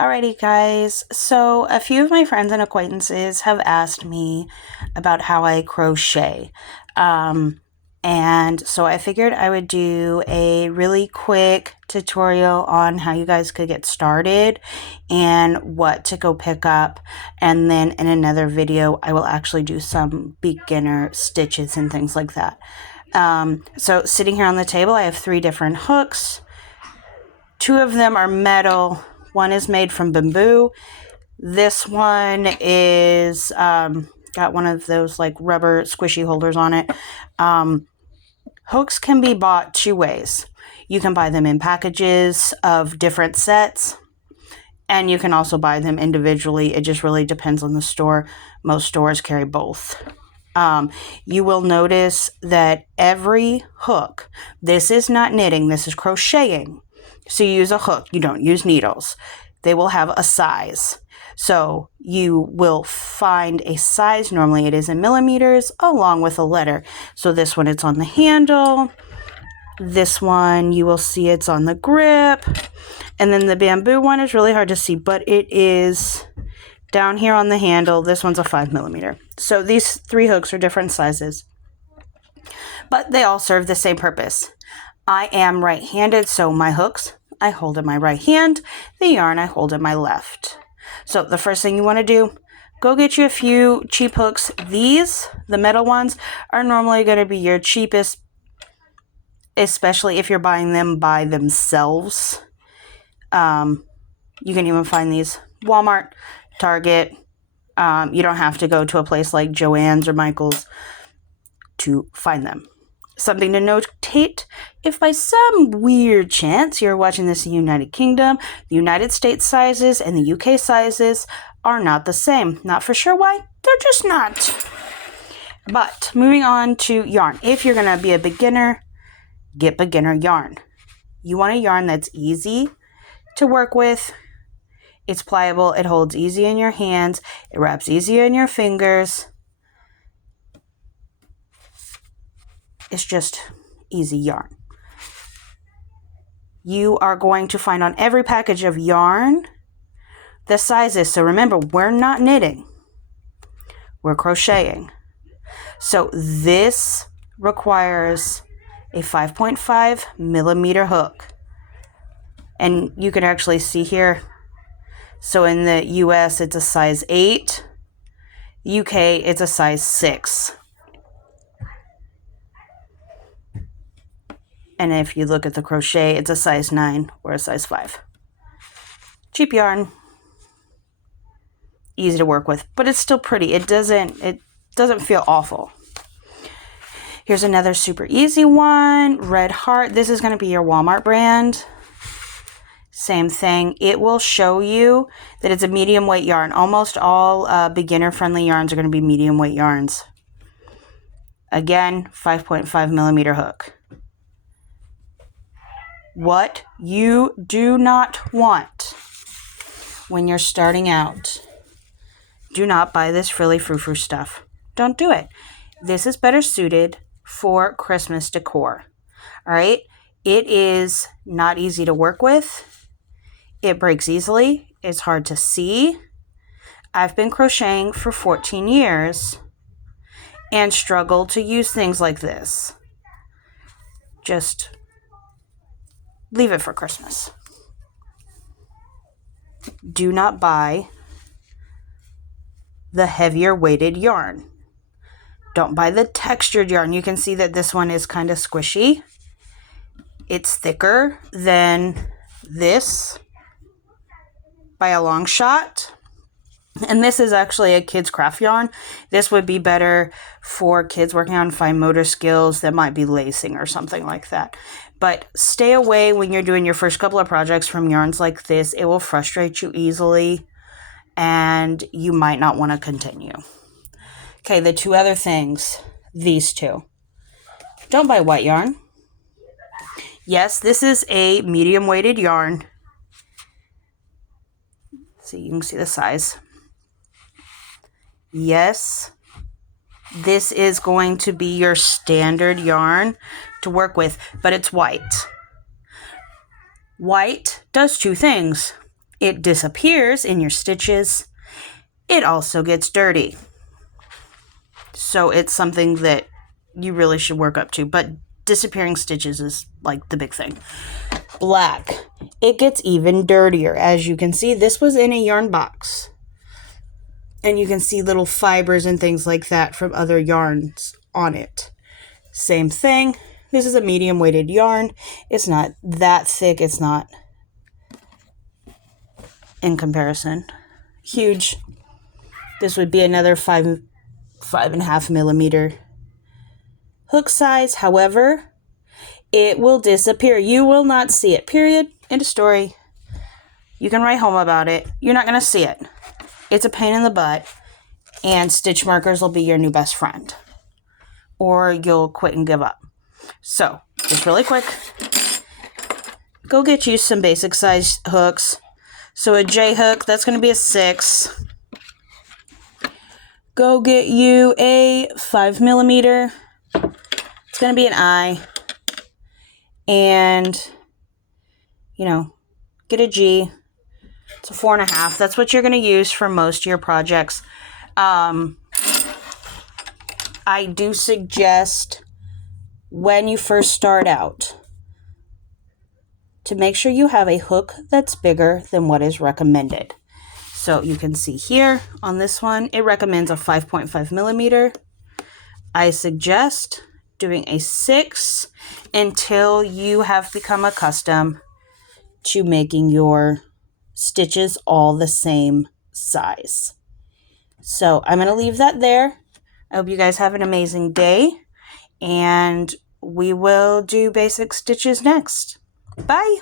Alrighty guys, so a few of my friends and acquaintances have asked me about how I crochet. And so I figured I would do a really quick tutorial on how you guys could get started and what to go pick up. And then in another video, I will actually do some beginner stitches and things like that. So sitting here on the table, I have 3 different hooks. 2 of them are metal. One is made from bamboo. This one is got one of those like rubber squishy holders on it. Hooks can be bought 2 ways. You can buy them in packages of different sets, and you can also buy them individually. It just really depends on the store. Most stores carry both. You will notice that every hook, this is not knitting, this is crocheting. So you use a hook, you don't use needles. They will have a size. So you will find a size, normally it is in millimeters, along with a letter. So this one, it's on the handle. This one, you will see it's on the grip. And then the bamboo one is really hard to see, but it is down here on the handle. This one's a 5 millimeter. So these 3 hooks are different sizes, but they all serve the same purpose. I am right-handed, so my hooks I hold in my right hand, the yarn I hold in my left. So the first thing you want to do, go get you a few cheap hooks. These, the metal ones, are normally going to be your cheapest, especially if you're buying them by themselves. You can even find these Walmart, Target. You don't have to go to a place like Joann's or Michael's to find them. Something to notate, if by some weird chance you're watching this in the United Kingdom, the United States sizes and the UK sizes are not the same. Not for sure why, they're just not. But moving on to yarn. If you're going to be a beginner, get beginner yarn. You want a yarn that's easy to work with. It's pliable, it holds easy in your hands, it wraps easy in your fingers. It's just easy yarn. You are going to find on every package of yarn the sizes. So remember, we're not knitting, we're crocheting. So this requires a 5.5 millimeter hook. And you can actually see here, so in the US it's a size 8, UK it's a size 6. And if you look at the crochet, it's a size 9 or a size 5. Cheap yarn. Easy to work with, but it's still pretty. It doesn't feel awful. Here's another super easy one. Red Heart. This is going to be your Walmart brand. Same thing. It will show you that it's a medium weight yarn. Almost all beginner-friendly yarns are going to be medium weight yarns. Again, 5.5 millimeter hook. What you do not want when you're starting out, do not buy this frilly frou-frou stuff. Don't do it. This is better suited for Christmas decor. All right? It is not easy to work with. It breaks easily. It's hard to see. I've been crocheting for 14 years and struggle to use things like this. Just leave it for Christmas. Do not buy the heavier weighted yarn. Don't buy the textured yarn. You can see that this one is kind of squishy. It's thicker than this by a long shot. And this is actually a kid's craft yarn. This would be better for kids working on fine motor skills that might be lacing or something like that. But stay away when you're doing your first couple of projects from yarns like this. It will frustrate you easily and you might not want to continue. Okay, the 2 other things, these 2. Don't buy white yarn. Yes, this is a medium weighted yarn. So you can see the size. Yes, this is going to be your standard yarn to work with, but it's white. White does 2 things. it disappears in your stitches, it also gets dirty. So it's something that you really should work up to, but disappearing stitches is like the big thing. Black, it gets even dirtier. As you can see, this was in a yarn box. And you can see little fibers and things like that from other yarns on it. Same thing. This is a medium weighted yarn. It's not that thick. It's not, in comparison, huge. This would be another 5.5 millimeter hook size. However, it will disappear. You will not see it. Period. End of story. You can write home about it. You're not going to see it. It's a pain in the butt, and stitch markers will be your new best friend, or you'll quit and give up. So, just really quick, go get you some basic size hooks. So a J hook, that's going to be a 6. Go get you a 5 millimeter. It's going to be an I. And, you know, get a G. It's a 4.5. That's what you're going to use for most of your projects. I do suggest when you first start out to make sure you have a hook that's bigger than what is recommended. So you can see here on this one, it recommends a 5.5 millimeter. I suggest doing a 6 until you have become accustomed to making your stitches all the same size. So I'm going to leave that there. I hope you guys have an amazing day, and we will do basic stitches next. Bye.